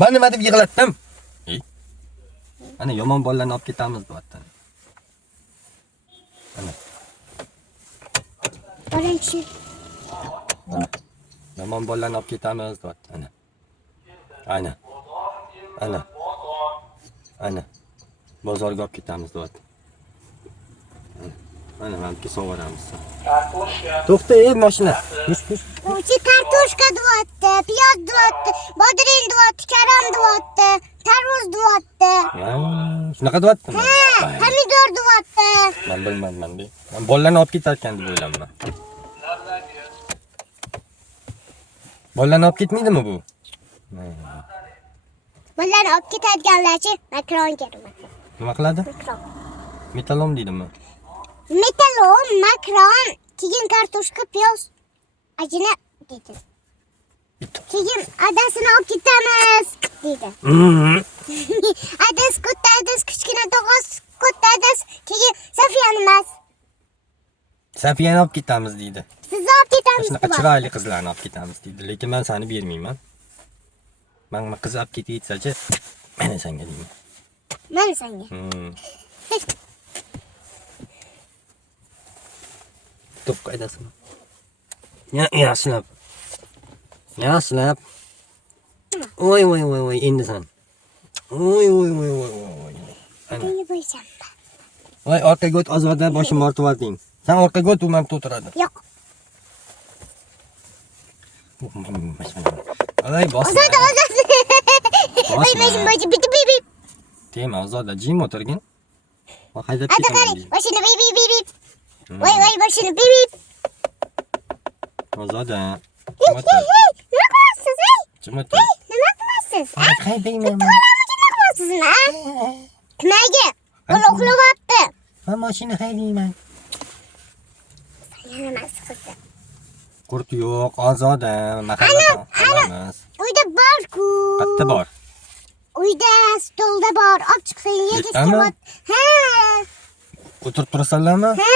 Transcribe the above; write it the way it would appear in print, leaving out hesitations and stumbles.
Ben nima deb yig'latdim? Ana yomon bolalarni olib ketamiz deyapti. Ana. Birinchi. Ana. Yomon bolalarni olib ketamiz deyapti. Ana. Ana. Ana. Ana. Bozorga olib ketamiz deyapti. Mana menga sovg'aramiz. To'xta, mashina. Kuch. Uchi kartoshka deyapti, piyoz deyapti, bodring deyapti, karam deyapti, tarvuz deyapti. Shunaqa deyapti. Pomidor deyapti. Men bilmayman de. Men bolalarni olib ketayotgan deb o'ylayman. Bolalarni olib ketmaydimi bu? Bolalarni olib ketadiganlarchi makron kerak. Nima qiladi? Makron. Metalom deydimi? Metalon, makron, keyin kartoshka, piyoz, ajina dedi. Keyin adasini olib ketamiz dedi. Adas katta, adas kichkina, tog'as katta, adas keyin Safiyani emas. Safiyani olib ketamiz deydi. Sizni olib ketamiz. Shunaqa chiroyli qizlarni olib ketamiz deydi. Lekin men seni bermayman. Men qiz olib ketayotsa-chi, mana senga deyman. Mana senga. Top qo'ydasizmi? Yaxshilab. Yaxshilab. Voy, endi sen. Voy. Beni bo'ysam. Voy, orqaga o't, Ozoda boshimni ortib olding. Sen orqaga o't, u men o'tiradi. Yo'q. Voy, bos. Ozoda. Voy, mashina bip. Tema, Ozoda, jim o'tirgin. Va haydab Ada qari, mashina bip. Voy, mashina bip. Ozoda. Nima qilyapsiz? Nima Qilyapsiz? Haydayman. Nima qilyapsizmi? Nimaga? Bola uxlayapti. Men mashina haydayman. Yaramas qizi. Qurt yo'q, Ozoda. Mahallada olamiz. Uyda bor-ku. Qayerda bor? Uyda, stolda bor. Olib chiqsang, yegizga bor. Ha. O'tirib turasanlarmi? Ha.